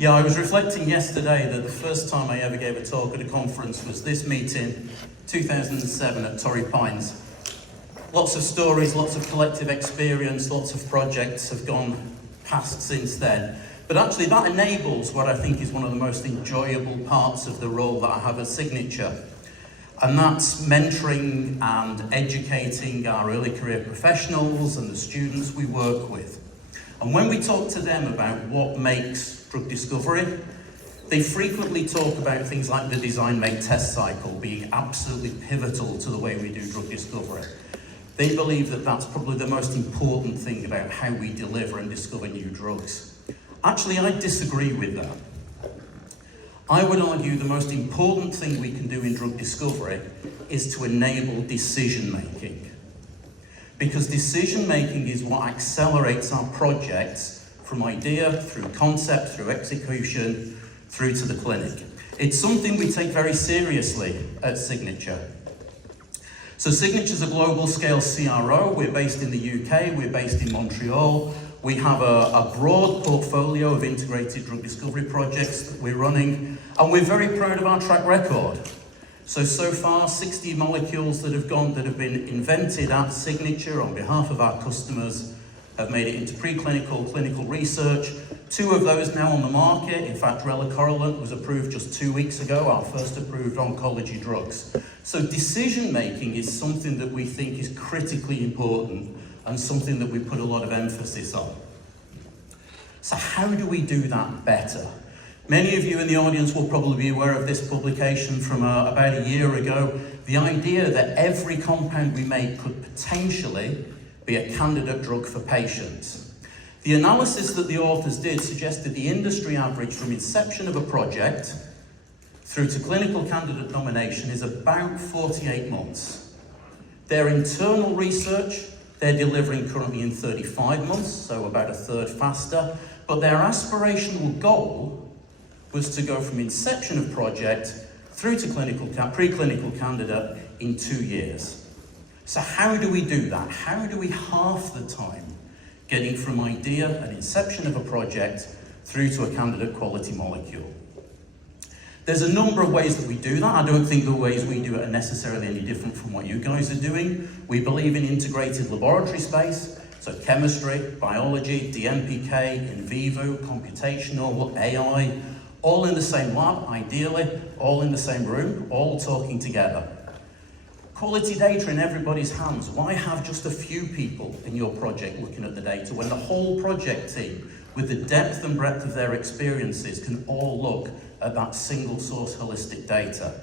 Yeah, I was reflecting yesterday that the first time I ever gave a talk at a conference was this meeting, 2007 at Torrey Pines. Lots of stories, lots of collective experience, lots of projects have gone past since then. But actually that enables what I think is one of the most enjoyable parts of the role that I have at Sygnature. And that's mentoring and educating our early career professionals and the students we work with. And when we talk to them about what makes drug discovery, they frequently talk about things like the design, make, test cycle being absolutely pivotal to the way we do drug discovery. They believe that that's probably the most important thing about how we deliver and discover new drugs. Actually, I disagree with that. I would argue the most important thing we can do in drug discovery is to enable decision making. Because decision making is what accelerates our projects from idea, through concept, through execution, through to the clinic. It's something we take very seriously at Sygnature. So Sygnature's a global scale CRO. We're based in the UK, we're based in Montreal. We have a broad portfolio of integrated drug discovery projects that we're running, and we're very proud of our track record. So far, 60 molecules that have been invented at Sygnature on behalf of our customers have made it into preclinical, clinical research. 2 of those now on the market. In fact, relacorilant was approved just 2 weeks ago, our first approved oncology drugs. So decision making is something that we think is critically important and something that we put a lot of emphasis on. So how do we do that better? Many of you in the audience will probably be aware of this publication from about a year ago. The idea that every compound we make could potentially be a candidate drug for patients. The analysis that the authors did suggested the industry average from inception of a project through to clinical candidate nomination is about 48 months. Their internal research, they're delivering currently in 35 months, so about a third faster, but their aspirational goal was to go from inception of project through to preclinical candidate in 2 years. So how do we do that? How do we half the time getting from idea and inception of a project through to a candidate quality molecule? There's a number of ways that we do that. I don't think the ways we do it are necessarily any different from what you guys are doing. We believe in integrated laboratory space, so chemistry, biology, DMPK, in vivo, computational, AI, all in the same lab, ideally, all in the same room, all talking together. Quality data in everybody's hands. Why have just a few people in your project looking at the data when the whole project team, with the depth and breadth of their experiences, can all look at that single source holistic data?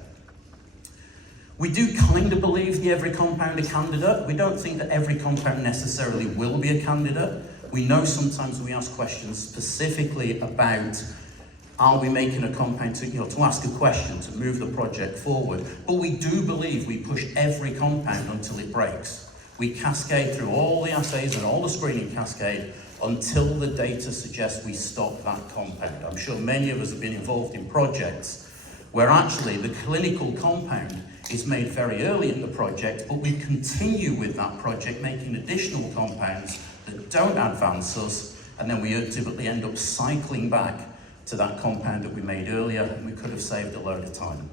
We do kind of believe the every compound a candidate. We don't think that every compound necessarily will be a candidate. We know sometimes we ask questions specifically about, are we making a compound to ask a question, to move the project forward? But we do believe we push every compound until it breaks. We cascade through all the assays and all the screening cascade until the data suggests we stop that compound. I'm sure many of us have been involved in projects where actually the clinical compound is made very early in the project, but we continue with that project making additional compounds that don't advance us, and then we ultimately end up cycling back to that compound that we made earlier, and we could have saved a load of time.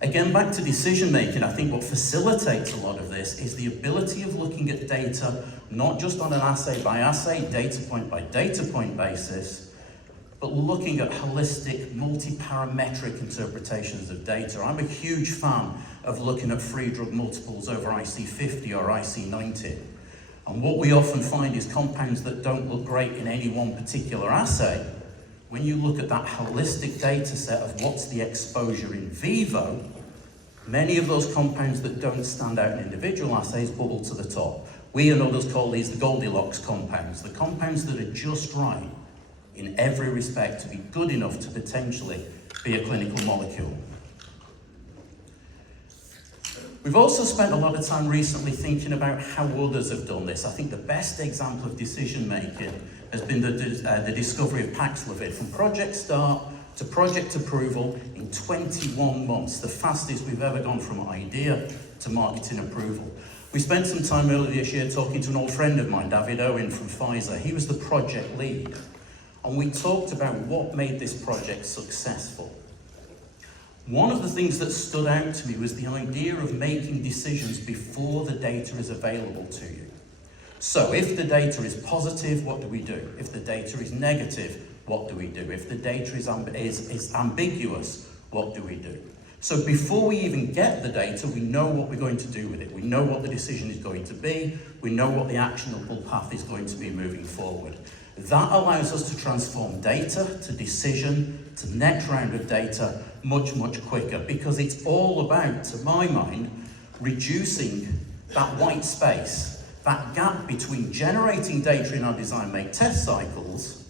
Again, back to decision making, I think what facilitates a lot of this is the ability of looking at data, not just on an assay by assay, data point by data point basis, but looking at holistic, multi-parametric interpretations of data. I'm a huge fan of looking at free drug multiples over IC50 or IC90. And what we often find is compounds that don't look great in any one particular assay. When you look at that holistic data set of what's the exposure in vivo, many of those compounds that don't stand out in individual assays bubble to the top. We and others call these the Goldilocks compounds, the compounds that are just right in every respect to be good enough to potentially be a clinical molecule. We've also spent a lot of time recently thinking about how others have done this. I think the best example of decision making has been the discovery of Paxlovid, from project start to project approval in 21 months, the fastest we've ever gone from idea to marketing approval. We spent some time earlier this year talking to an old friend of mine, David Owen from Pfizer. He was the project lead and we talked about what made this project successful. One of the things that stood out to me was the idea of making decisions before the data is available to you. So if the data is positive, what do we do? If the data is negative, what do we do? If the data is ambiguous, what do we do? So before we even get the data, we know what we're going to do with it. We know what the decision is going to be. We know what the actionable path is going to be moving forward. That allows us to transform data to decision to next round of data much, much quicker, because it's all about, to my mind, reducing that white space, that gap between generating data in our design make test cycles,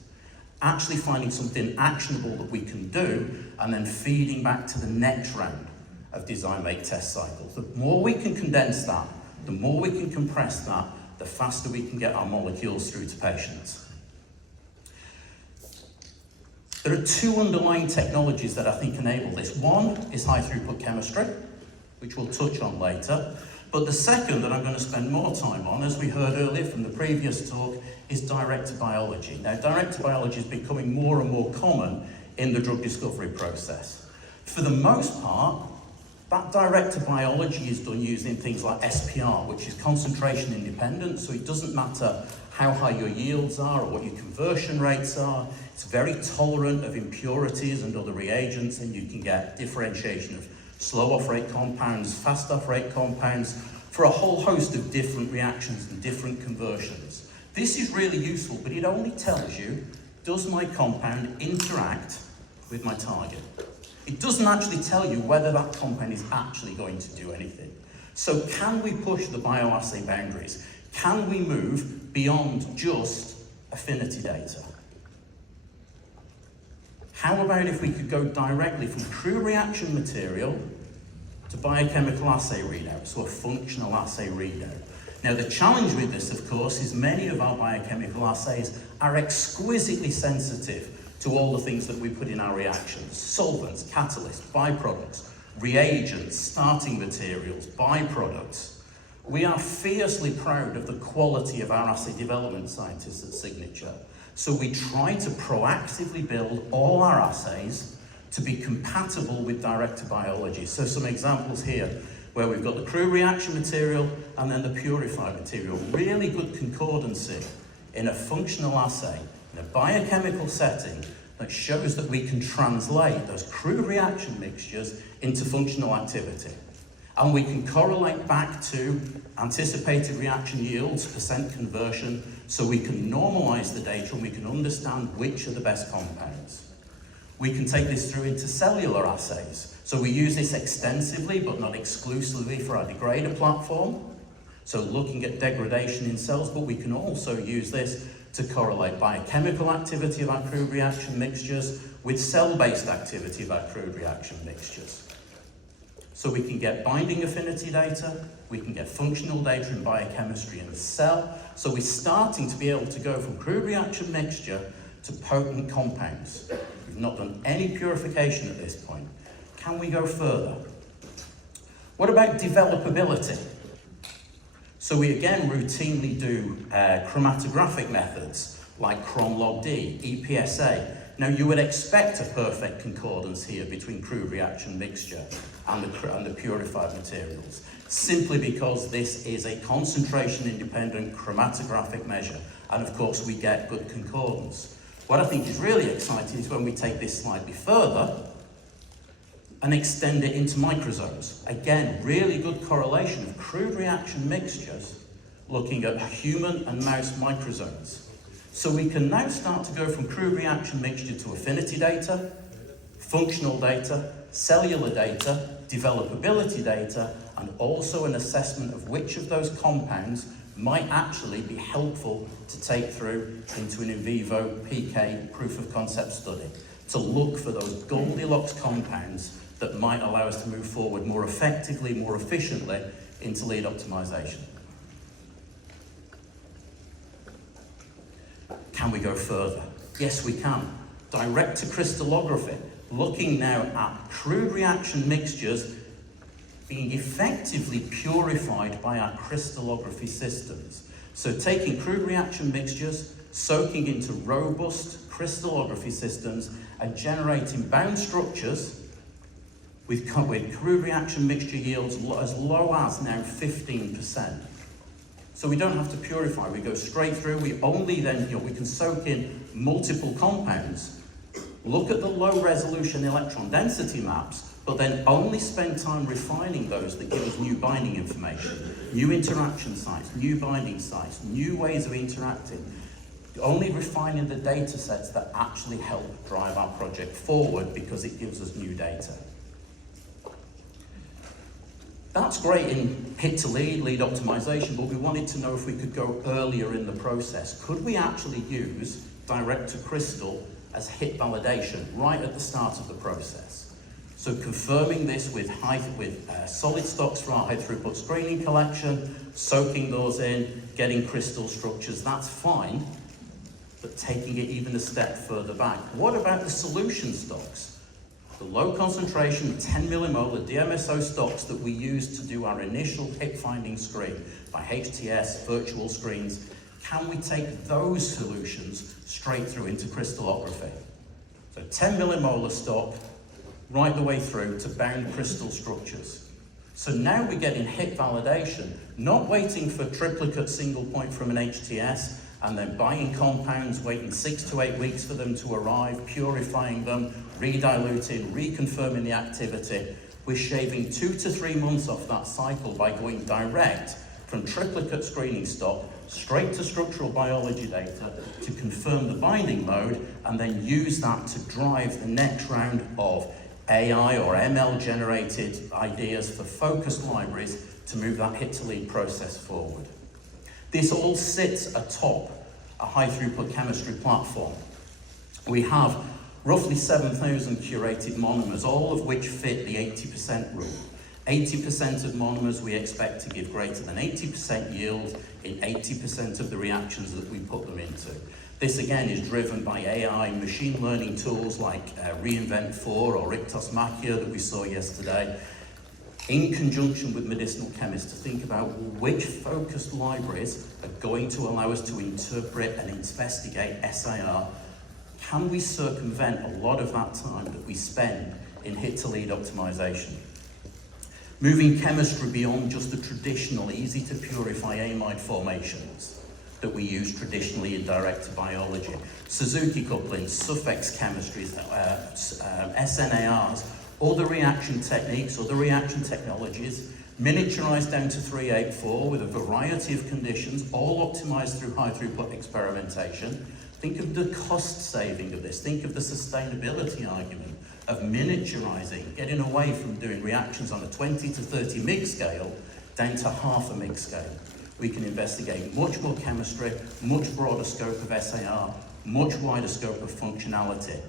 actually finding something actionable that we can do, and then feeding back to the next round of design make test cycles. The more we can condense that, the more we can compress that, the faster we can get our molecules through to patients. There are two underlying technologies that I think enable this. One is high throughput chemistry, which we'll touch on later. But the second that I'm going to spend more time on, as we heard earlier from the previous talk, is direct-to-biology. Now, direct-to-biology is becoming more and more common in the drug discovery process. For the most part, that direct-to-biology is done using things like SPR, which is concentration independent, so it doesn't matter how high your yields are or what your conversion rates are. It's very tolerant of impurities and other reagents, and you can get differentiation of slow off-rate compounds, fast off-rate compounds, for a whole host of different reactions and different conversions. This is really useful, but it only tells you, does my compound interact with my target? It doesn't actually tell you whether that compound is actually going to do anything. So can we push the bioassay boundaries? Can we move beyond just affinity data? How about if we could go directly from true reaction material to biochemical assay readout, so a functional assay readout? Now, the challenge with this, of course, is many of our biochemical assays are exquisitely sensitive to all the things that we put in our reactions: solvents, catalysts, byproducts, reagents, starting materials, byproducts. We are fiercely proud of the quality of our assay development scientists at Sygnature. So we try to proactively build all our assays to be compatible with direct-to-biology. So some examples here, where we've got the crude reaction material and then the purified material. Really good concordancy in a functional assay, in a biochemical setting, that shows that we can translate those crude reaction mixtures into functional activity. And we can correlate back to anticipated reaction yields, percent conversion, so we can normalize the data and we can understand which are the best compounds. We can take this through into cellular assays. So we use this extensively, but not exclusively, for our degrader platform. So looking at degradation in cells, but we can also use this to correlate biochemical activity of our crude reaction mixtures with cell-based activity of our crude reaction mixtures. So we can get binding affinity data, we can get functional data in biochemistry in the cell. So we're starting to be able to go from crude reaction mixture to potent compounds. We've not done any purification at this point. Can we go further? What about developability? So we again routinely do chromatographic methods like chromlog-D, EPSA. Now you would expect a perfect concordance here between crude reaction mixture and the purified materials, simply because this is a concentration-independent chromatographic measure, and of course we get good concordance. What I think is really exciting is when we take this slightly further and extend it into microsomes. Again, really good correlation of crude reaction mixtures looking at human and mouse microsomes. So we can now start to go from crude reaction mixture to affinity data, functional data, cellular data, developability data, and also an assessment of which of those compounds might actually be helpful to take through into an in vivo PK proof of concept study, to look for those Goldilocks compounds that might allow us to move forward more effectively, more efficiently into lead optimization. Can we go further? Yes, we can. Direct to crystallography, looking now at crude reaction mixtures being effectively purified by our crystallography systems. So taking crude reaction mixtures, soaking into robust crystallography systems and generating bound structures with crude reaction mixture yields as low as now 15%. So we don't have to purify, we go straight through, we only then, we can soak in multiple compounds, look at the low resolution electron density maps, but then only spend time refining those that give us new binding information, new interaction sites, new binding sites, new ways of interacting, only refining the data sets that actually help drive our project forward because it gives us new data. That's great in hit to lead, lead optimization, but we wanted to know if we could go earlier in the process. Could we actually use direct to crystal as hit validation right at the start of the process? So confirming this with solid stocks for our high throughput screening collection, soaking those in, getting crystal structures, that's fine, but taking it even a step further back. What about the solution stocks? The low concentration 10 millimolar DMSO stocks that we use to do our initial hit finding screen by HTS virtual screens, can we take those solutions straight through into crystallography? So 10 millimolar stock, right the way through to bound crystal structures. So now we're getting hit validation, not waiting for triplicate single point from an HTS and then buying compounds, waiting 6 to 8 weeks for them to arrive, purifying them, rediluting, reconfirming the activity. We're shaving 2 to 3 months off that cycle by going direct from triplicate screening stock straight to structural biology data to confirm the binding mode and then use that to drive the next round of AI or ML generated ideas for focused libraries to move that hit to lead process forward. This all sits atop a high throughput chemistry platform. We have roughly 7,000 curated monomers, all of which fit the 80% rule. 80% of monomers we expect to give greater than 80% yield in 80% of the reactions that we put them into. This again is driven by AI machine learning tools like Reinvent4 or Ictos Machia that we saw yesterday, in conjunction with medicinal chemists to think about which focused libraries are going to allow us to interpret and investigate SIR. Can we circumvent a lot of that time that we spend in hit-to-lead optimization? Moving chemistry beyond just the traditional easy-to-purify amide formations that we use traditionally in direct biology. Suzuki couplings, suffix chemistries, SNARs, all the reaction techniques, or the reaction technologies, miniaturized down to 384 with a variety of conditions, all optimized through high throughput experimentation. Think of the cost saving of this. Think of the sustainability argument of miniaturizing, getting away from doing reactions on a 20 to 30 mg scale down to half a mg scale. We can investigate much more chemistry, much broader scope of SAR, much wider scope of functionality.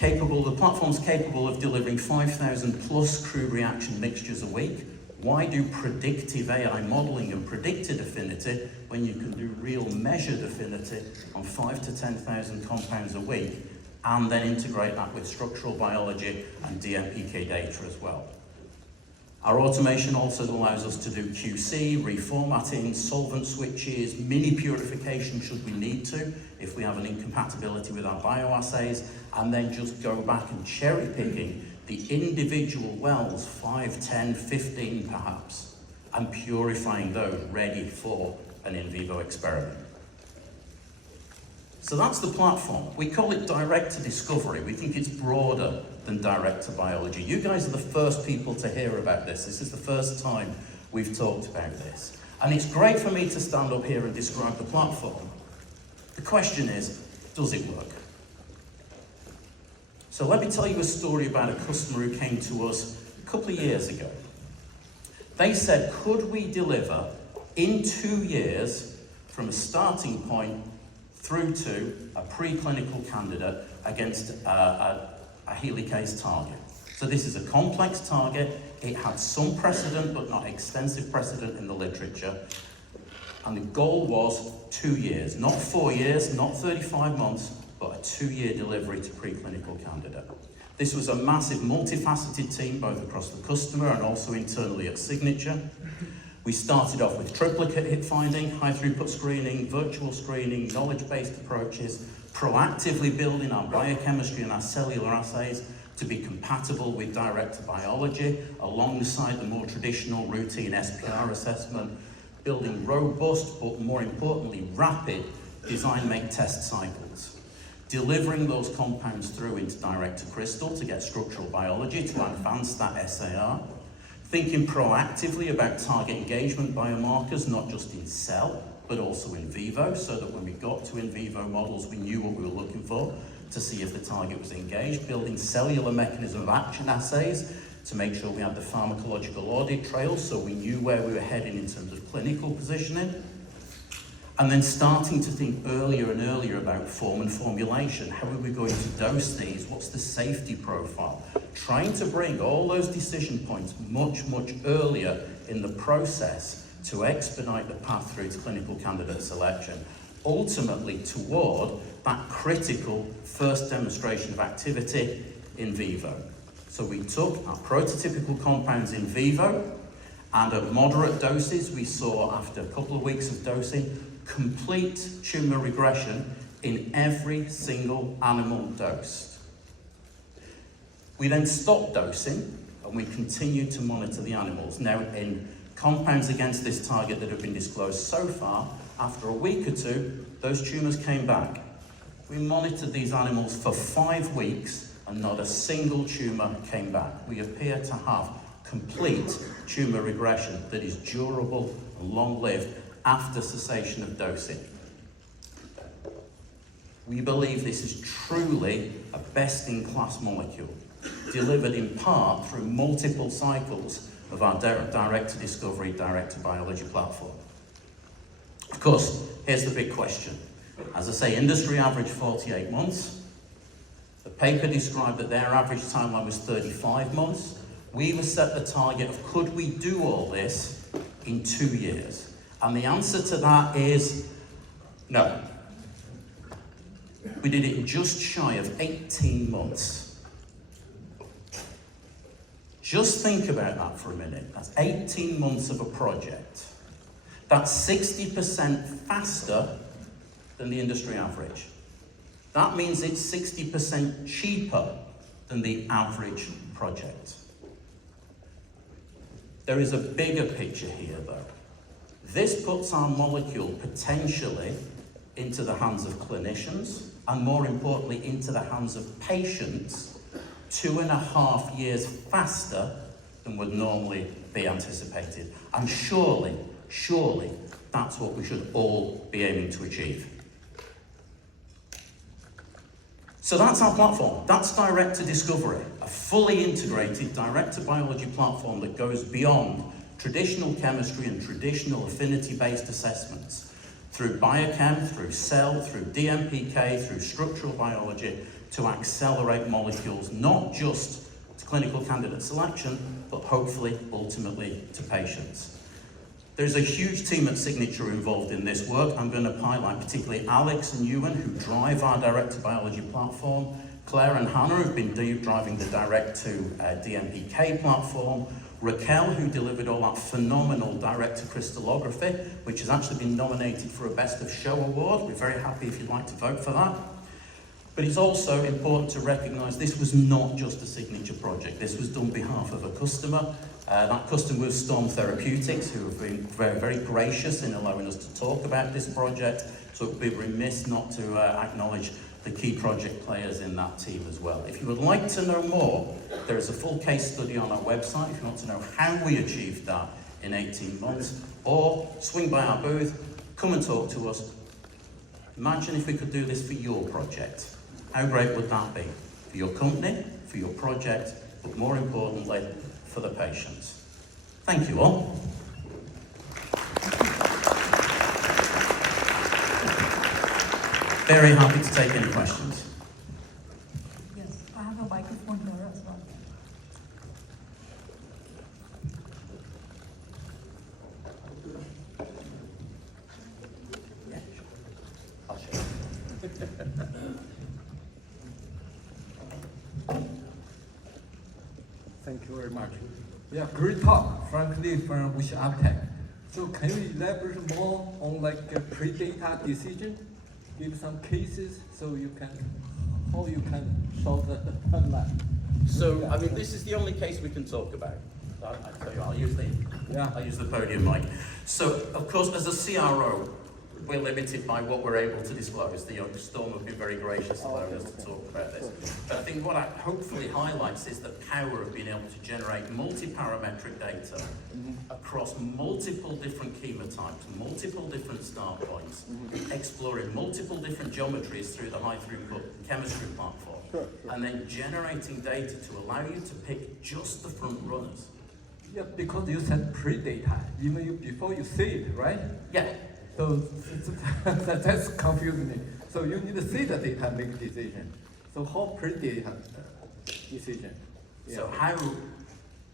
The platform's capable of delivering 5,000 plus crude reaction mixtures a week. Why do predictive AI modeling and predicted affinity when you can do real measured affinity on 5 to 10,000 compounds a week and then integrate that with structural biology and DMPK data as well? Our automation also allows us to do QC, reformatting, solvent switches, mini purification should we need to, if we have an incompatibility with our bioassays, and then just go back and cherry picking the individual wells, 5, 10, 15 perhaps, and purifying those ready for an in vivo experiment. So that's the platform. We call it direct to discovery. We think it's broader than direct to biology. You guys are the first people to hear about this. This is the first time we've talked about this. And it's great for me to stand up here and describe the platform. The question is, does it work? So let me tell you a story about a customer who came to us a couple of years ago. They said, could we deliver in 2 years from a starting point through to a preclinical candidate against a helicase target? So this is a complex target. It had some precedent, but not extensive precedent in the literature. And the goal was 2 years, not 4 years, not 35 months, but a 2-year delivery to preclinical candidate. This was a massive, multifaceted team, both across the customer and also internally at Sygnature. We started off with triplicate hit finding, high throughput screening, virtual screening, knowledge-based approaches, proactively building our biochemistry and our cellular assays to be compatible with direct biology, alongside the more traditional routine SPR assessment, building robust, but more importantly, rapid design make test cycles, delivering those compounds through into direct to crystal to get structural biology to advance that SAR, thinking proactively about target engagement biomarkers, not just in cell, but also in vivo, so that when we got to in vivo models, we knew what we were looking for to see if the target was engaged, building cellular mechanism of action assays to make sure we had the pharmacological audit trail so we knew where we were heading in terms of clinical positioning, and then starting to think earlier and earlier about form and formulation. How are we going to dose these? What's the safety profile? Trying to bring all those decision points much, much earlier in the process to expedite the path through to clinical candidate selection, ultimately toward that critical first demonstration of activity in vivo. So we took our prototypical compounds in vivo, and at moderate doses, we saw, after a couple of weeks of dosing, complete tumor regression in every single animal dosed. We then stopped dosing, and we continued to monitor the animals. Now, in compounds against this target that have been disclosed so far, after a week or two, those tumors came back. We monitored these animals for 5 weeks, and not a single tumor came back. We appear to have complete tumor regression that is durable and long-lived after cessation of dosing. We believe this is truly a best-in-class molecule, delivered in part through multiple cycles of our direct-to-discovery, direct-to-biology platform. Of course, here's the big question. As I say, industry average 48 months. The paper described that their average timeline was 35 months. We were set the target of could we do all this in 2 years? And the answer to that is no. We did it in just shy of 18 months. Just think about that for a minute. That's 18 months of a project. That's 60% faster than the industry average. That means it's 60% cheaper than the average project. There is a bigger picture here, though. This puts our molecule potentially into the hands of clinicians, and more importantly, into the hands of patients 2.5 years faster than would normally be anticipated. And surely, that's what we should all be aiming to achieve. So that's our platform. That's Direct to Discovery, a fully integrated direct-to-biology platform that goes beyond traditional chemistry and traditional affinity-based assessments, through biochem, through cell, through DMPK, through structural biology, to accelerate molecules, not just to clinical candidate selection, but hopefully, ultimately, to patients. There's a huge team at Sygnature involved in this work. I'm going to highlight particularly Alex and Ewan, who drive our direct-to-biology platform, Claire and Hannah, who've been driving the direct-to-DMPK platform, Raquel, who delivered all that phenomenal direct-to-crystallography, which has actually been nominated for a Best of Show award. We're very happy if you'd like to vote for that. But it's also important to recognise this was not just a Sygnature project. This was done on behalf of a customer. That customer was Storm Therapeutics, who have been very, very gracious in allowing us to talk about this project. So it would be remiss not to acknowledge the key project players in that team as well. If you would like to know more, there is a full case study on our website if you want to know how we achieved that in 18 months, or swing by our booth, come and talk to us. Imagine if we could do this for your project. How great would that be? For your company, for your project, but more importantly, for the patients. Thank you all. Very happy to take any questions. Yes, I have a microphone here as well. Yeah, sure. I'll share. Thank you very much. Yeah, great talk, frankly, from Wish Uptech. So can you elaborate more on like a pre-data decision? Give some cases so you can, how you can solve the timeline. So, I mean, this is the only case we can talk about. I tell you, I'll use the podium mic. So, of course, as a CRO, we're limited by what we're able to disclose. The Storm have been very gracious allowing us to talk about this. But I think what it hopefully highlights is the power of being able to generate multi-parametric data across multiple different chemotypes, multiple different start points, exploring multiple different geometries through the high throughput chemistry platform, and then generating data to allow you to pick just the front runners. Yeah, because you said pre-data, even before you see it, right? Yeah. So that's confusing me. So you need to see the data, make decision. So how pre-data decision? Yeah. So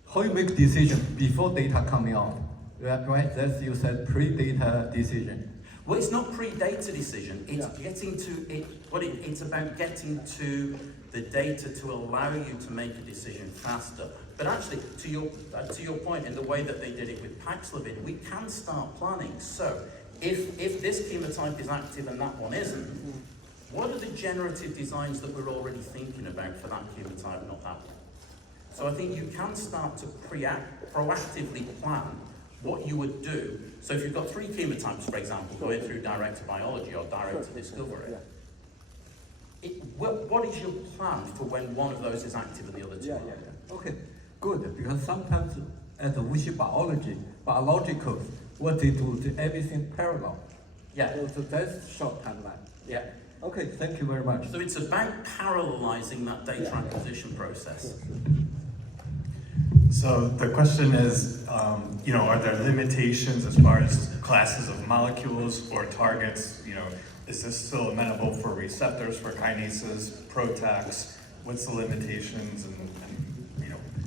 how you make decision before data coming out? Right? That's you said pre-data decision. Well, it's not pre-data decision. It's getting to it. It's about getting to the data to allow you to make a decision faster. But actually, to your point, in the way that they did it with Paxlovid, we can start planning. So, if this chemotype is active and that one isn't, what are the generative designs that we're already thinking about for that chemotype, not that one? So I think you can start to proactively plan what you would do. So if you've got 3 chemotypes, for example, going through direct biology or direct discovery, what is your plan for when one of those is active and the other two aren't? Okay, good. Because sometimes as a WuXi biology, biologicals, what they do, everything parallel. Yeah. So that's short timeline. Yeah. Okay, thank you very much. So it's about parallelizing that data acquisition process. So the question is, are there limitations as far as classes of molecules or targets? Is this still amenable for receptors, for kinases, PROTACs? What's the limitations and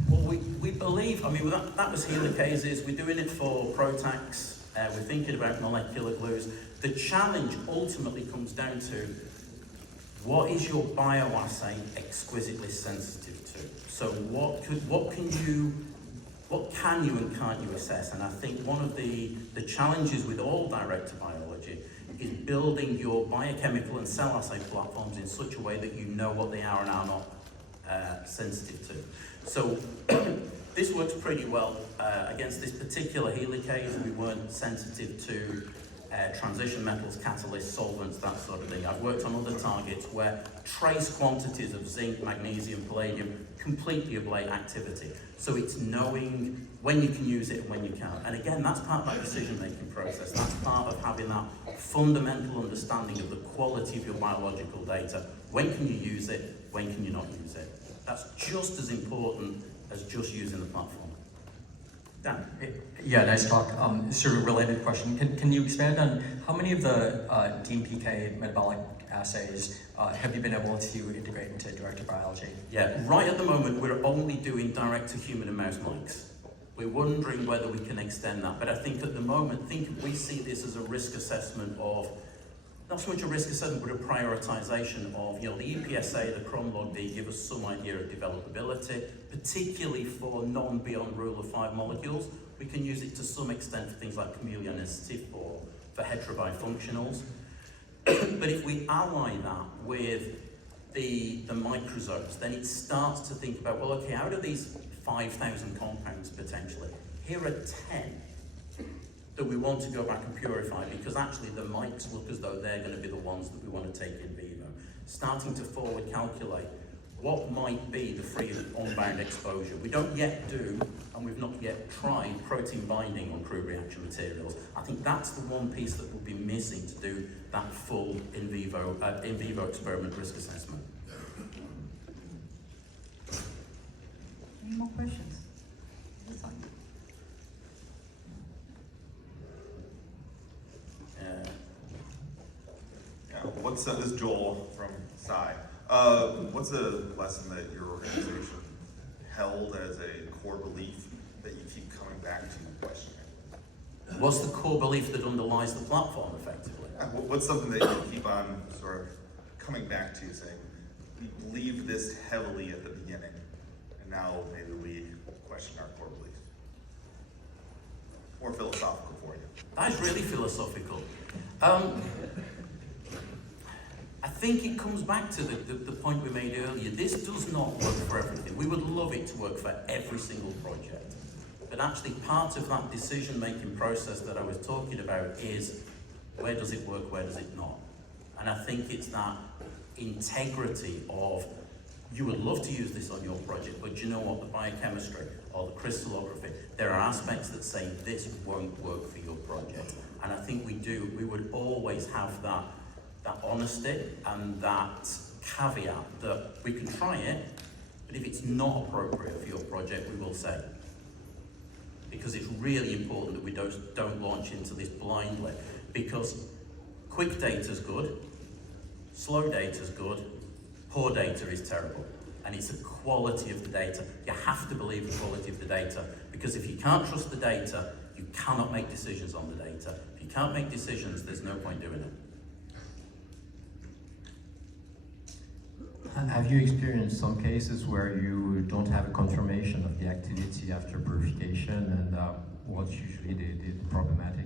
Well, we believe, I mean, that was helicases. We're doing it for PROTACs. We're thinking about molecular glues. The challenge ultimately comes down to what is your bioassay exquisitely sensitive to? So what can you and can't you assess? And I think one of the challenges with all direct biology is building your biochemical and cell assay platforms in such a way that you know what they are and are not sensitive to. So this works pretty well against this particular helicase. We weren't sensitive to transition metals, catalysts, solvents, that sort of thing. I've worked on other targets where trace quantities of zinc, magnesium, palladium completely ablate activity. So it's knowing when you can use it and when you can't. And again, that's part of that decision-making process. That's part of having that fundamental understanding of the quality of your biological data. When can you use it? When can you not use it? That's just as important as just using the platform. Dan? Yeah, nice talk. Sort of a related question. Can you expand on how many of the DMPK metabolic assays have you been able to integrate into directed biology? Yeah, right at the moment we're only doing direct to human and mouse mics. We're wondering whether we can extend that, but I think at the moment, we see this as a risk assessment of, not so much a risk assessment, but a prioritization of, the EPSA, the Chromlog-D give us some idea of developability, particularly for non-beyond rule of 5 molecules. We can use it to some extent for things like chameleon and stiff or for heterobifunctionals. But if we ally that with the microsomes, then it starts to think about, well, okay, out of these 5,000 compounds potentially, here are 10 that we want to go back and purify, because actually the mics look as though they're going to be the ones that we want to take in vivo. Starting to forward calculate what might be the free unbound exposure. We don't yet do, and we've not yet tried, protein binding on crude reaction materials. I think that's the one piece that will be missing to do that full in vivo experiment risk assessment. Any more questions? This side. What's this is Joel from Psy. What's a lesson that your organization held as a core belief that you keep coming back to questioning? What's the core belief that underlies the platform, effectively? What's something that you keep on sort of coming back to, saying, we believed this heavily at the beginning, and now maybe we question our core beliefs? more philosophical for you. That's really philosophical. I think it comes back to the point we made earlier. This does not work for everything. We would love it to work for every single project. But actually part of that decision-making process that I was talking about is where does it work, where does it not? And I think it's that integrity of, you would love to use this on your project, but you know what, the biochemistry or the crystallography, there are aspects that say this won't work for your project. And I think we would always have that honesty and that caveat that we can try it, but if it's not appropriate for your project, we will say. Because it's really important that we don't launch into this blindly, because quick data is good, slow data is good, poor data is terrible. And it's the quality of the data. You have to believe the quality of the data, because if you can't trust the data, you cannot make decisions on the data. If you can't make decisions, there's no point doing it. Have you experienced some cases where you don't have a confirmation of the activity after purification, and what's usually the problematic?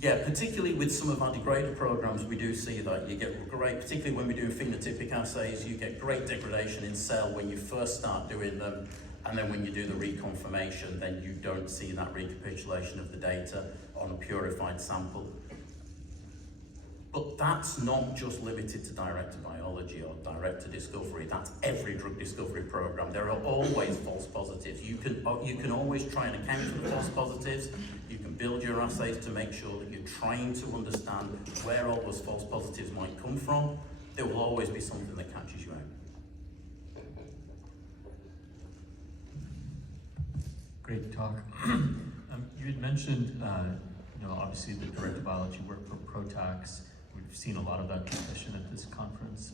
Yeah, particularly with some of our degrader programs, we do see that you get great, particularly when we do phenotypic assays, you get great degradation in cell when you first start doing them, and then when you do the reconfirmation, then you don't see that recapitulation of the data on a purified sample. But that's not just limited to directed biology or directed discovery. That's every drug discovery program. There are always false positives. You can always try and account for the false positives. You can build your assays to make sure that you're trying to understand where all those false positives might come from. There will always be something that catches you out. Great talk. You had mentioned, obviously the directed biology work for PROTACs. We've seen a lot of that discussion at this conference.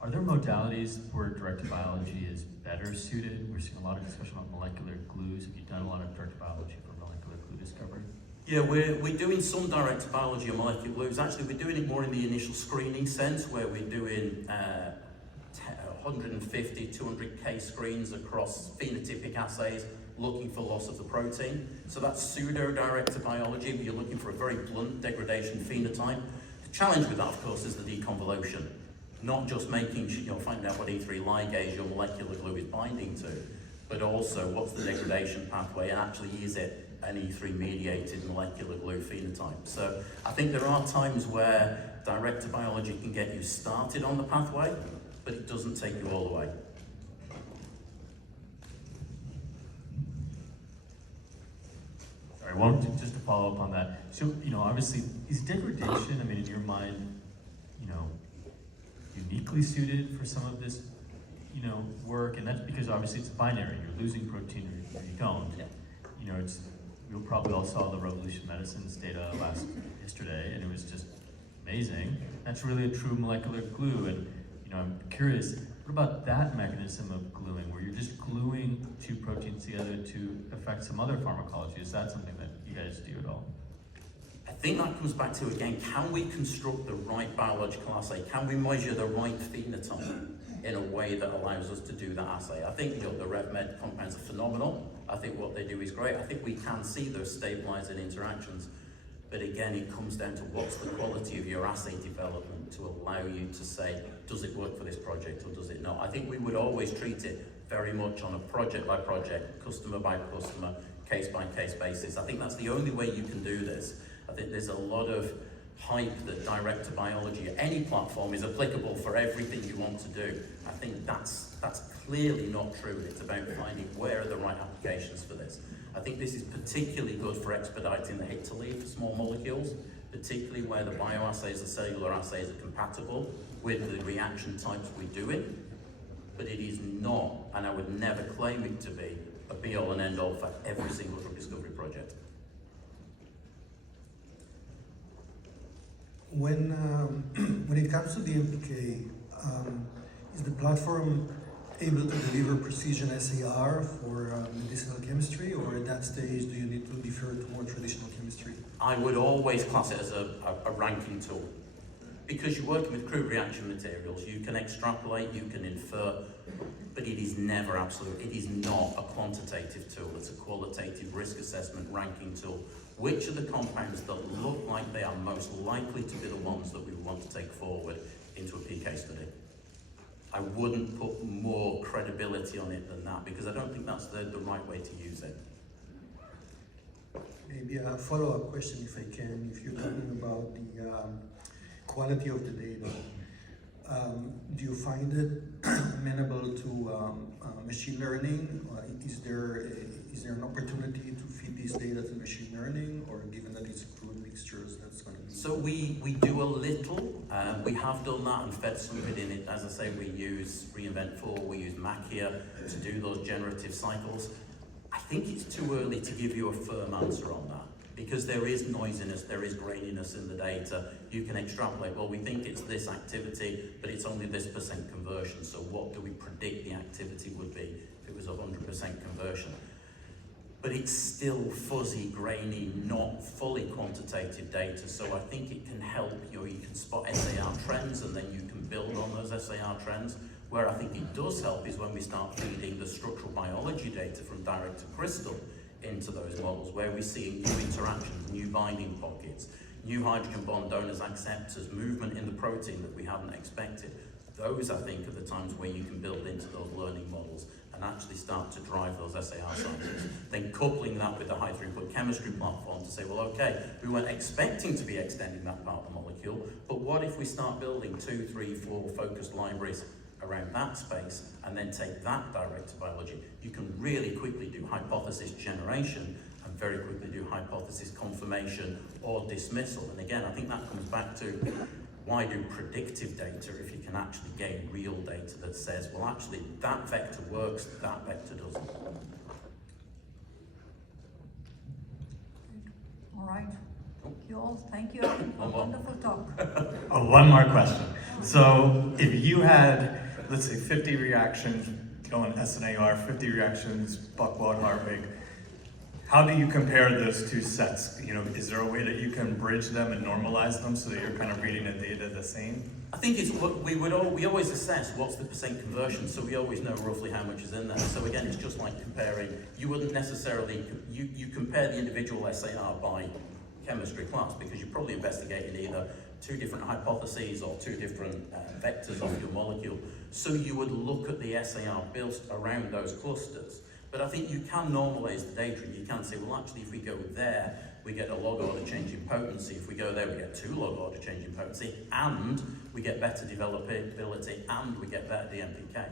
Are there modalities where directed biology is better suited? We're seeing a lot of discussion on molecular glues. Have you done a lot of directed biology for molecular glue discovery? Yeah, we're doing some directed biology on molecular glues. Actually, we're doing it more in the initial screening sense, where we're doing 150, 200K screens across phenotypic assays, looking for loss of the protein. So that's pseudo-directed biology, where you're looking for a very blunt degradation phenotype. The challenge with that, of course, is the deconvolution. Not just making sure, finding out what E3 ligase your molecular glue is binding to, but also what's the degradation pathway, and actually is it an E3 mediated molecular glue phenotype. So I think there are times where directed biology can get you started on the pathway, but it doesn't take you all the way. Sorry, just to follow up on that. So, obviously, is degradation, in your mind, uniquely suited for some of this, work? And that's because obviously it's binary. You're losing protein or you don't. Yeah. We probably all saw the Revolution Medicines data yesterday, and it was just amazing. That's really a true molecular glue. And, I'm curious, what about that mechanism of gluing, where you're just gluing two proteins together to affect some other pharmacology? Is that something that you guys do at all? I think that comes back to, again, can we construct the right biological assay? Can we measure the right phenotype in a way that allows us to do that assay? I think the RevMed compounds are phenomenal. I think what they do is great. I think we can see those stabilizing interactions. But again, it comes down to what's the quality of your assay development to allow you to say, does it work for this project or does it not? I think we would always treat it very much on a project by project, customer by customer, case by case basis. I think that's the only way you can do this. I think there's a lot of hype that directed biology or any platform is applicable for everything you want to do. I think that's clearly not true. It's about finding where are the right applications for this. I think this is particularly good for expediting the hit to lead for small molecules, particularly where the bioassays, the cellular assays are compatible with the reaction types we're doing. But it is not, and I would never claim it to be, a be-all and end-all for every single drug discovery project. When it comes to DMPK, is the platform able to deliver precision SAR for medicinal chemistry, or at that stage do you need to defer to more traditional chemistry? I would always class it as a ranking tool. because you're working with crude reaction materials, you can extrapolate, you can infer, but it is never absolute. It is not a quantitative tool, it's a qualitative risk assessment ranking tool. Which are the compounds that look like they are most likely to be the ones that we want to take forward into a PK study? I wouldn't put more credibility on it than that, because I don't think that's the right way to use it. Maybe a follow-up question, if I can. If you're talking about the quality of the data, do you find it amenable to machine learning? Is there an opportunity to feed these data to machine learning, or given that it's crude mixtures, that's going to be? So we do a little. We have done that and fed some of it in it. As I say, we use reInvent4, we use Machia to do those generative cycles. I think it's too early to give you a firm answer on that, because there is noisiness, there is graininess in the data. You can extrapolate, well, we think it's this activity, but it's only this % conversion, so what do we predict the activity would be if it was 100% conversion? But it's still fuzzy, grainy, not fully quantitative data, so I think it can help you. You can spot SAR trends, and then you can build on those SAR trends. Where I think it does help is when we start feeding the structural biology data from direct to crystal into those models, where we see new interactions, new binding pockets, new hydrogen bond donors, acceptors, movement in the protein that we hadn't expected. Those, I think, are the times where you can build into those learning models and actually start to drive those SAR cycles. Then coupling that with the high throughput chemistry platform to say, well, okay, we weren't expecting to be extending that part of the molecule, but what if we start building 2, 3, 4 focused libraries around that space, and then take that direct to biology? You can really quickly do hypothesis generation and very quickly do hypothesis confirmation or dismissal. And again, I think that comes back to why do predictive data if you can actually gain real data that says, well, actually that vector works, that vector doesn't. All right. Thank you all. Thank you for a wonderful talk. Oh, one more question. So if you had, let's say, 50 reactions going SNAR, 50 reactions Buchwald, Hartwig, how do you compare those two sets? You know, is there a way that you can bridge them and normalize them so that you're kind of reading the data the same? I think it's what we always assess what's the % conversion, so we always know roughly how much is in there. So again, it's just like comparing. You wouldn't necessarily you compare the individual SAR by chemistry class, because you're probably investigating either 2 different hypotheses or 2 different vectors of your molecule. So you would look at the SAR built around those clusters. But I think you can normalize the data, and you can say, well, actually, if we go there, we get a log order change in potency. If we go there, we get 2 log order change in potency, and we get better developability, and we get better DMPK.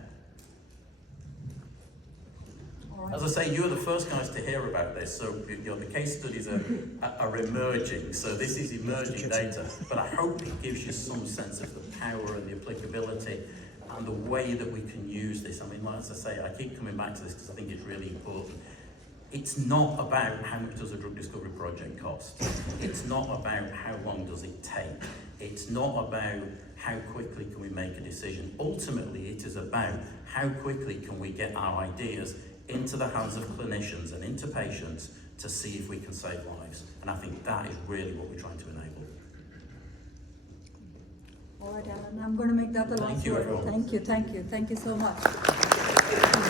As I say, you're the first guys to hear about this, so the case studies are emerging, so this is emerging data, but I hope it gives you some sense of the power and the applicability and the way that we can use this. I mean, as I say, I keep coming back to this because I think it's really important. It's not about how much does a drug discovery project cost. It's not about how long does it take. It's not about how quickly can we make a decision. Ultimately, it is about how quickly can we get our ideas into the hands of clinicians and into patients to see if we can save lives. And I think that is really what we're trying to enable. All right, Allan, I'm going to make that the last Thank you, word. everyone. Thank you so much.